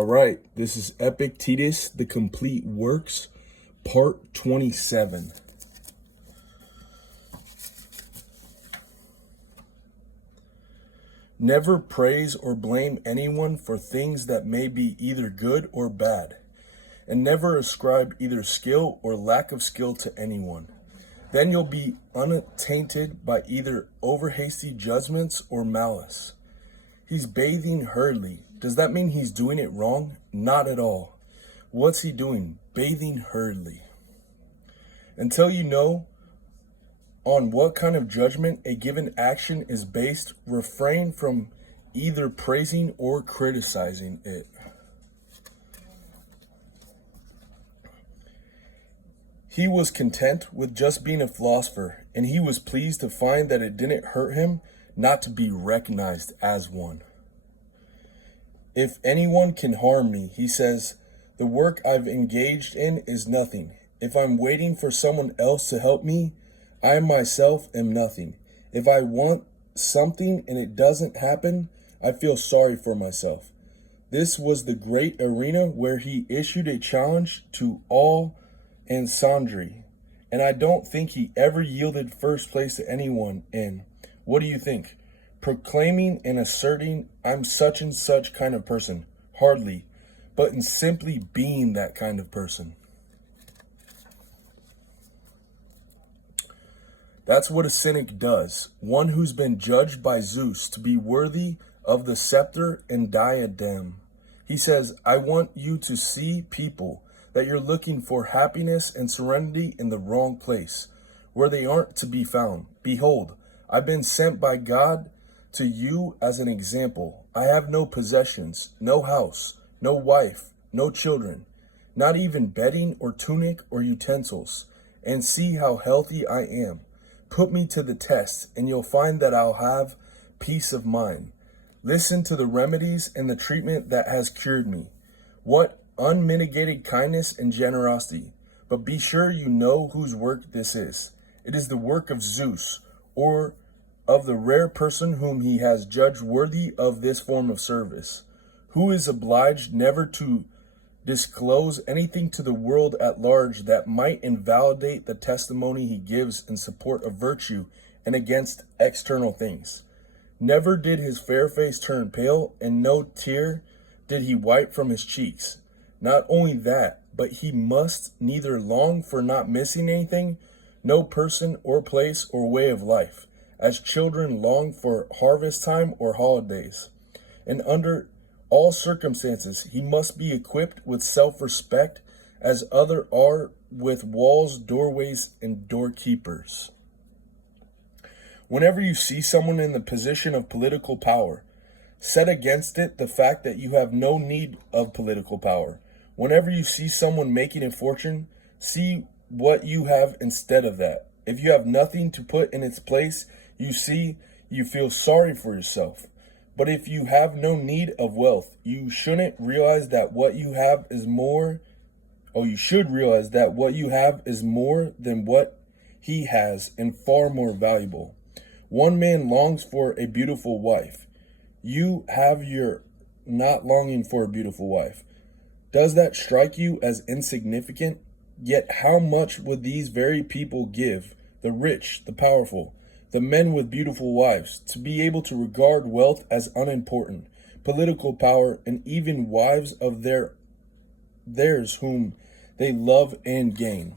All right, this is Epictetus, The Complete Works, Part 27. Never praise or blame anyone for things that may be either good or bad, and never ascribe either skill or lack of skill to anyone. Then you'll be unattainted by either over-hasty judgments or malice. He's bathing hurriedly. Does that mean he's doing it wrong? Not at all. What's he doing? Bathing hurriedly. Until you know on what kind of judgment a given action is based, refrain from either praising or criticizing it. He was content with just being a philosopher, and he was pleased to find that it didn't hurt him not to be recognized as one. If anyone can harm me, he says, the work I've engaged in is nothing. If I'm waiting for someone else to help me, I myself am nothing. If I want something and it doesn't happen, I feel sorry for myself. This was the great arena where he issued a challenge to all and sundry, and I don't think he ever yielded first place to anyone in, what do you think, proclaiming and asserting, I'm such and such kind of person? Hardly, but in simply being that kind of person. That's what a cynic does, one who's been judged by Zeus to be worthy of the scepter and diadem. He says, I want you to see, people, that you're looking for happiness and serenity in the wrong place, where they aren't to be found. Behold, I've been sent by God to you as an example. I have no possessions, no house, no wife, no children, not even bedding or tunic or utensils. And see how healthy I am. Put me to the test, and you'll find that I'll have peace of mind. Listen to the remedies and the treatment that has cured me. What unmitigated kindness and generosity. But be sure you know whose work this is. It is the work of Zeus, or of the rare person whom he has judged worthy of this form of service, who is obliged never to disclose anything to the world at large that might invalidate the testimony he gives in support of virtue and against external things. Never did his fair face turn pale, and no tear did he wipe from his cheeks. Not only that, but he must neither long for not missing anything, no person or place or way of life, as children long for harvest time or holidays. And under all circumstances, he must be equipped with self-respect, as others are with walls, doorways, and doorkeepers. Whenever you see someone in the position of political power, set against it the fact that you have no need of political power. Whenever you see someone making a fortune, see what you have instead of that. If you have nothing to put in its place, you feel sorry for yourself. But if you have no need of wealth, you shouldn't realize that what you have is more, you should realize that what you have is more than what he has and far more valuable. One man longs for a beautiful wife. You have your not longing for a beautiful wife. Does that strike you as insignificant? Yet how much would these very people give, the rich, the powerful, the men with beautiful wives, to be able to regard wealth as unimportant, political power, and even wives of theirs whom they love and gain?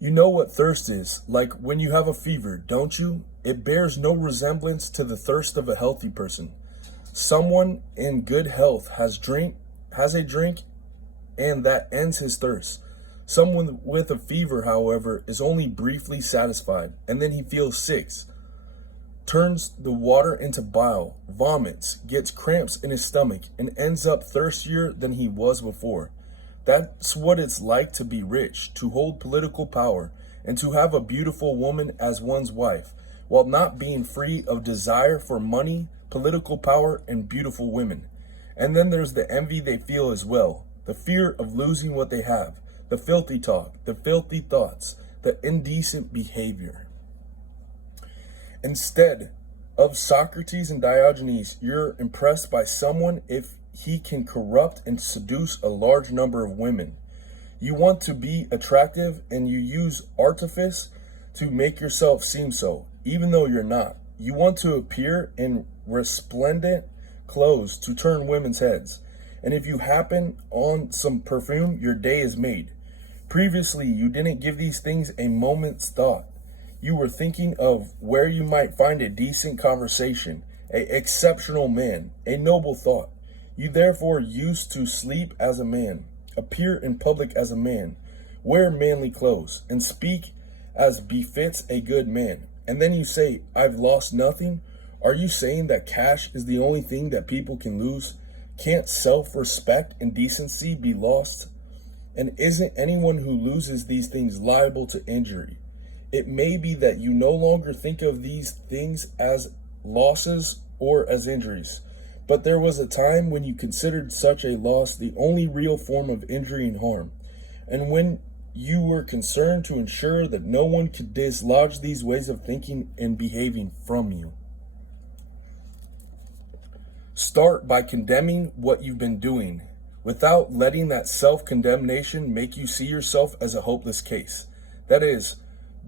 You know what thirst is, like when you have a fever, don't you? It bears no resemblance to the thirst of a healthy person. Someone in good health has a drink, and that ends his thirst. Someone with a fever, however, is only briefly satisfied, and then he feels sick, turns the water into bile, vomits, gets cramps in his stomach, and ends up thirstier than he was before. That's what it's like to be rich, to hold political power, and to have a beautiful woman as one's wife, while not being free of desire for money, political power, and beautiful women. And then there's the envy they feel as well, the fear of losing what they have, the filthy talk, the filthy thoughts, the indecent behavior. Instead, Of Socrates and Diogenes, you're impressed by someone if he can corrupt and seduce a large number of women. You want to be attractive and you use artifice to make yourself seem so, even though you're not. You want to appear in resplendent clothes to turn women's heads. And if you happen on some perfume, your day is made. Previously, you didn't give these things a moment's thought. You were thinking of where you might find a decent conversation, an exceptional man, a noble thought. You therefore used to sleep as a man, appear in public as a man, wear manly clothes, and speak as befits a good man. And then you say, I've lost nothing? Are you saying that cash is the only thing that people can lose? Can't self-respect and decency be lost? And isn't anyone who loses these things liable to injury? It may be that you no longer think of these things as losses or as injuries, but there was a time when you considered such a loss the only real form of injury and harm, and when you were concerned to ensure that no one could dislodge these ways of thinking and behaving from you. Start by condemning what you've been doing, without letting that self-condemnation make you see yourself as a hopeless case. That is,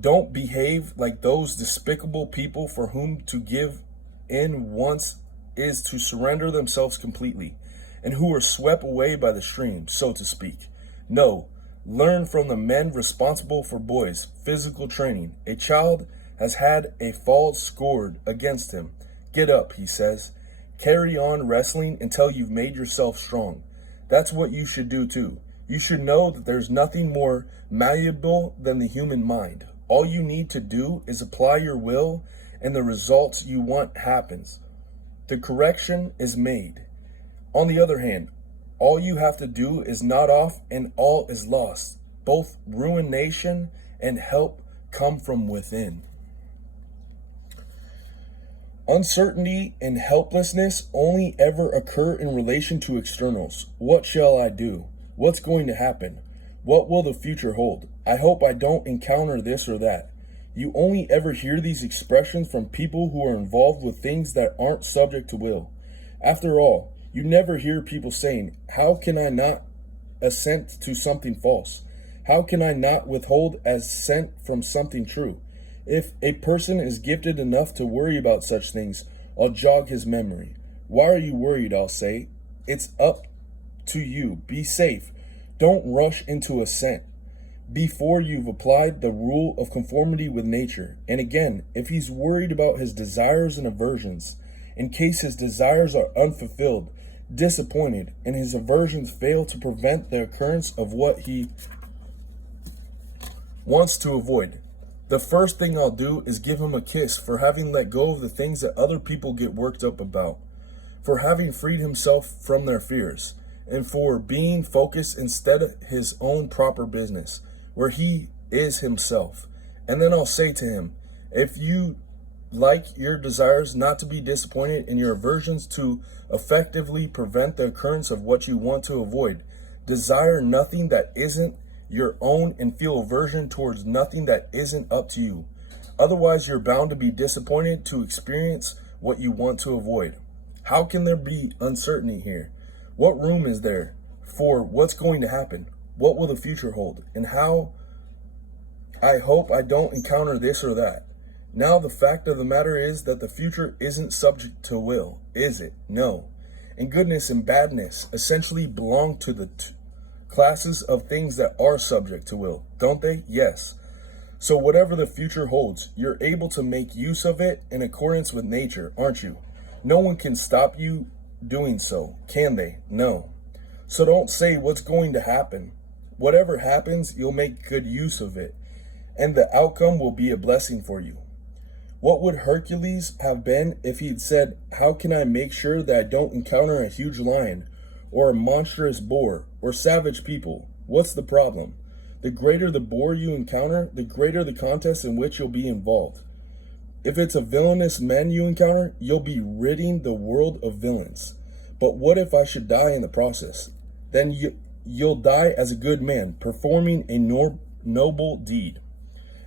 don't behave like those despicable people for whom to give in once is to surrender themselves completely, and who are swept away by the stream, so to speak. No, learn from the men responsible for boys' physical training. A child has had a fall scored against him. Get up, he says. Carry on wrestling until you've made yourself strong. That's what you should do too. You should know that there's nothing more malleable than the human mind. All you need to do is apply your will, and the results you want happens. The correction is made. On the other hand, all you have to do is nod off and all is lost. Both ruination and help come from within. Uncertainty and helplessness only ever occur in relation to externals. What shall I do? What's going to happen? What will the future hold? I hope I don't encounter this or that. You only ever hear these expressions from people who are involved with things that aren't subject to will. After all, you never hear people saying, how can I not assent to something false? How can I not withhold assent from something true? If a person is gifted enough to worry about such things, I'll jog his memory. Why are you worried, I'll say. It's up to you. Be safe. Don't rush into assent before you've applied the rule of conformity with nature. And again, if he's worried about his desires and aversions, in case his desires are unfulfilled, disappointed, and his aversions fail to prevent the occurrence of what he wants to avoid, the first thing I'll do is give him a kiss for having let go of the things that other people get worked up about, for having freed himself from their fears, and for being focused instead of his own proper business, where he is himself. And then I'll say to him, if you like your desires not to be disappointed and your aversions to effectively prevent the occurrence of what you want to avoid, desire nothing that isn't your own and feel aversion towards nothing that isn't up to you. Otherwise, you're bound to be disappointed to experience what you want to avoid. How can there be uncertainty here? What room is there for what's going to happen? What will the future hold? And how I hope I don't encounter this or that. Now, the fact of the matter is that the future isn't subject to will, is it? No. And goodness and badness essentially belong to the classes of things that are subject to will, don't they? Yes. So whatever the future holds, you're able to make use of it in accordance with nature, aren't you? No one can stop you doing so, can they? No. So don't say what's going to happen. Whatever happens, you'll make good use of it, and the outcome will be a blessing for you. What would Hercules have been if he'd said, how can I make sure that I don't encounter a huge lion, or a monstrous boar, or savage people? What's the problem? The greater the boar you encounter, the greater the contest in which you'll be involved. If it's a villainous man you encounter, you'll be ridding the world of villains. But what if I should die in the process? Then you'll die as a good man, performing a noble deed.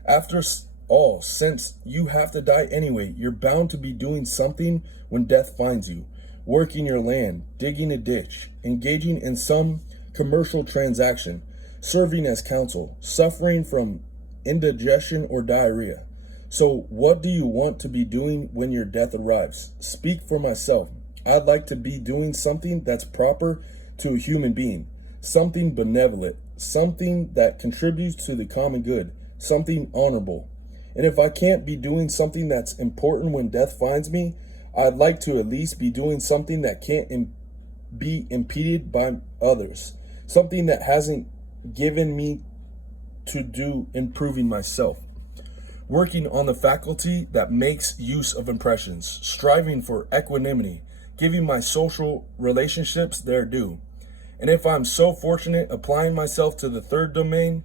After all, since you have to die anyway. You're bound to be doing something when death finds you. Working your land, digging a ditch, engaging in some commercial transaction, serving as counsel, suffering from indigestion or diarrhea. So what do you want to be doing when your death arrives? Speak for myself. I'd like to be doing something that's proper to a human being, something benevolent, something that contributes to the common good, something honorable. And if I can't be doing something that's important when death finds me, I'd like to at least be doing something that can't be impeded by others, something that hasn't given me to do improving myself. Working on the faculty that makes use of impressions, striving for equanimity, giving my social relationships their due. And if I'm so fortunate, applying myself to the third domain,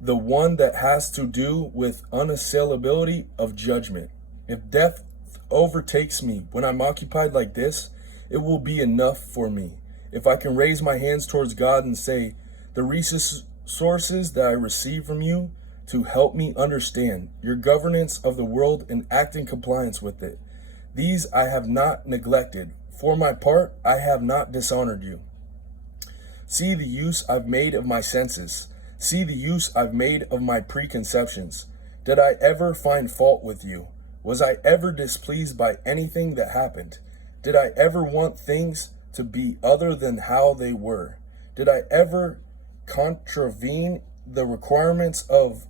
the one that has to do with unassailability of judgment. If death overtakes me when I'm occupied like this, it will be enough for me. If I can raise my hands towards God and say, the resources that I receive from you to help me understand your governance of the world and act in compliance with it, these I have not neglected. For my part, I have not dishonored you. See the use I've made of my senses. See the use I've made of my preconceptions. Did I ever find fault with you? Was I ever displeased by anything that happened? Did I ever want things to be other than how they were? Did I ever contravene the requirements of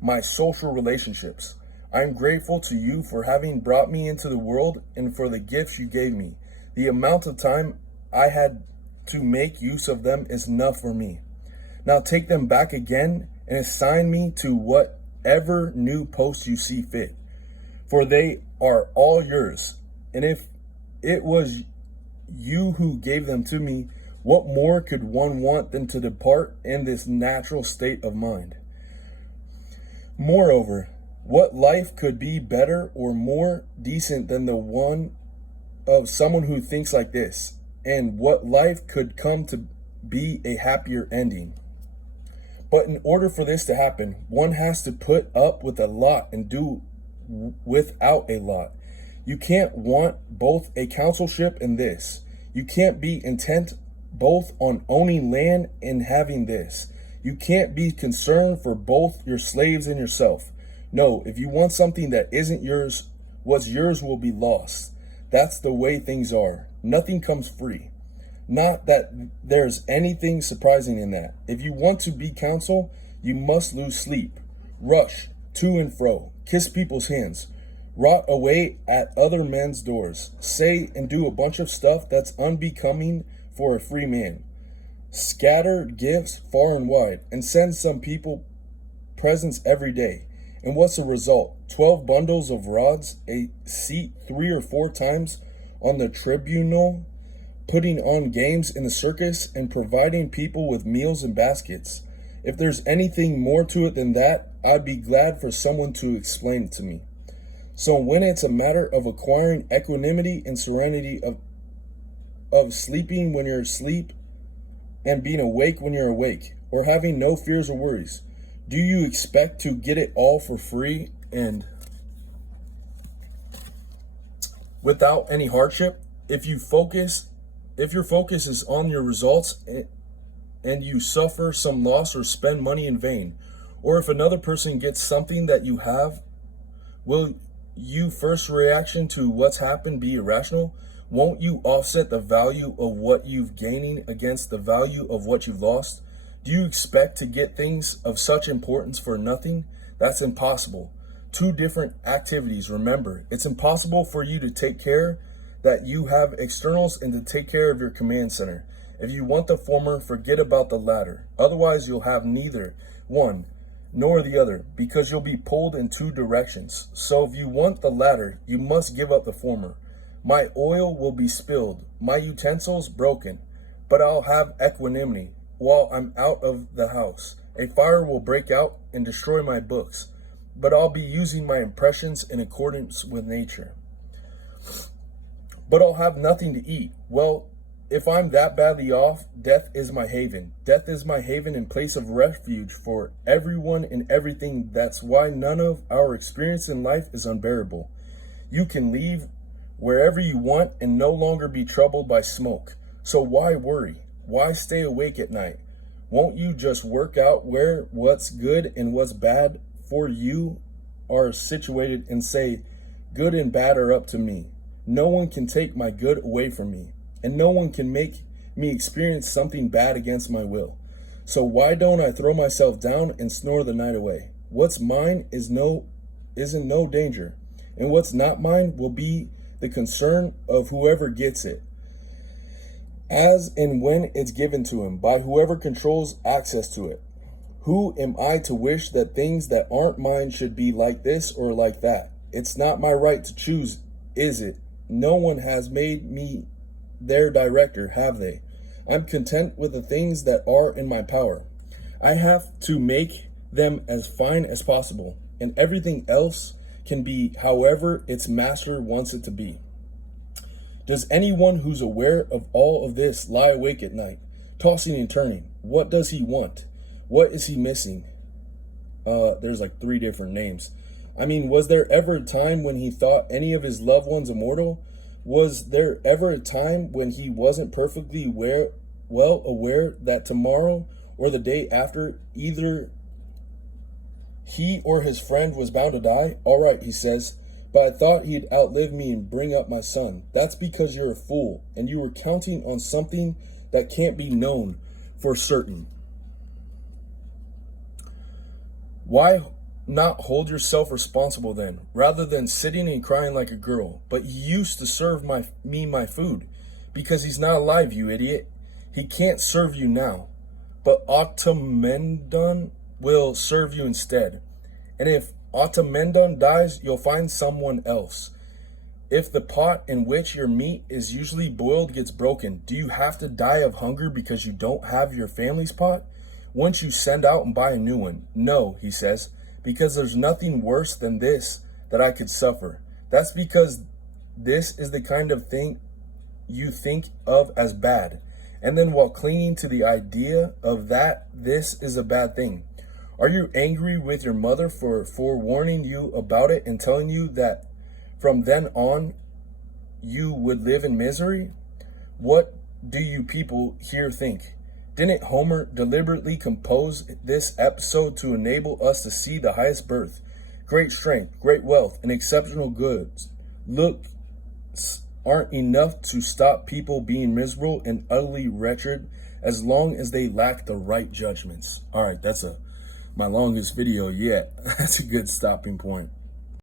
my social relationships? I am grateful to you for having brought me into the world and for the gifts you gave me. The amount of time I had to make use of them is enough for me. Now take them back again and assign me to whatever new post you see fit, for they are all yours. And if it was you who gave them to me, what more could one want than to depart in this natural state of mind? Moreover, what life could be better or more decent than the one of someone who thinks like this? And what life could come to be a happier ending? But in order for this to happen, one has to put up with a lot and do without a lot. You can't want both a consulship and this. You can't be intent both on owning land and having this. You can't be concerned for both your slaves and yourself. No, if you want something that isn't yours, what's yours will be lost. That's the way things are. Nothing comes free. Not that there's anything surprising in that. If you want to be counsel, you must lose sleep, rush to and fro, kiss people's hands, rot away at other men's doors, say and do a bunch of stuff that's unbecoming for a free man, scatter gifts far and wide, and send some people presents every day. And what's the result? 12 bundles of rods, a seat 3 or 4 times on the tribunal, putting on games in the circus, and providing people with meals and baskets. If there's anything more to it than that, I'd be glad for someone to explain it to me. So when it's a matter of acquiring equanimity and serenity, of sleeping when you're asleep and being awake when you're awake, or having no fears or worries, do you expect to get it all for free and without any hardship? If your focus is on your results and you suffer some loss or spend money in vain, or if another person gets something that you have, will your first reaction to what's happened be irrational? Won't you offset the value of what you've gaining against the value of what you've lost? Do you expect to get things of such importance for nothing? That's impossible. 2 different activities. Remember, it's impossible for you to take care that you have externals and to take care of your command center. If you want the former, forget about the latter. Otherwise, you'll have neither one nor the other, because you'll be pulled in 2 directions. So if you want the latter, you must give up the former. My oil will be spilled, my utensils broken, but I'll have equanimity while I'm out of the house. A fire will break out and destroy my books, but I'll be using my impressions in accordance with nature. But I'll have nothing to eat. Well, if I'm that badly off, death is my haven. Death is my haven and place of refuge for everyone and everything. That's why none of our experience in life is unbearable. You can leave wherever you want and no longer be troubled by smoke. So why worry? Why stay awake at night? Won't you just work out where what's good and what's bad for you are situated and say, good and bad are up to me. No one can take my good away from me, and no one can make me experience something bad against my will. So why don't I throw myself down and snore the night away? What's mine isn't no danger, and what's not mine will be the concern of whoever gets it, as and when it's given to him, by whoever controls access to it. Who am I to wish that things that aren't mine should be like this or like that? It's not my right to choose, is it? No one has made me their director, have they? I'm content with the things that are in my power. I have to make them as fine as possible, and everything else can be however its master wants it to be. Does anyone who's aware of all of this lie awake at night, tossing and turning? What does he want? What is he missing? There's like 3 different names. I mean, was there ever a time when he thought any of his loved ones immortal? Was there ever a time when he wasn't perfectly well aware that tomorrow or the day after either he or his friend was bound to die? All right, he says, but I thought he'd outlive me and bring up my son. That's because you're a fool, and you were counting on something that can't be known for certain. Why not hold yourself responsible then, rather than sitting and crying like a girl? But he used to serve me my food, because he's not alive, you idiot. He can't serve you now, but Automedon will serve you instead. And if Automedon dies, you'll find someone else. If the pot in which your meat is usually boiled gets broken, do you have to die of hunger because you don't have your family's pot? Won't you send out and buy a new one? No, he says, because there's nothing worse than this that I could suffer. That's because this is the kind of thing you think of as bad. And then while clinging to the idea of that this is a bad thing, are you angry with your mother for forewarning you about it and telling you that from then on you would live in misery? What do you people here think? Didn't Homer deliberately compose this episode to enable us to see the highest birth, great strength, great wealth, and exceptional goods? Looks aren't enough to stop people being miserable and utterly wretched as long as they lack the right judgments. All right, that's my longest video yet. That's a good stopping point.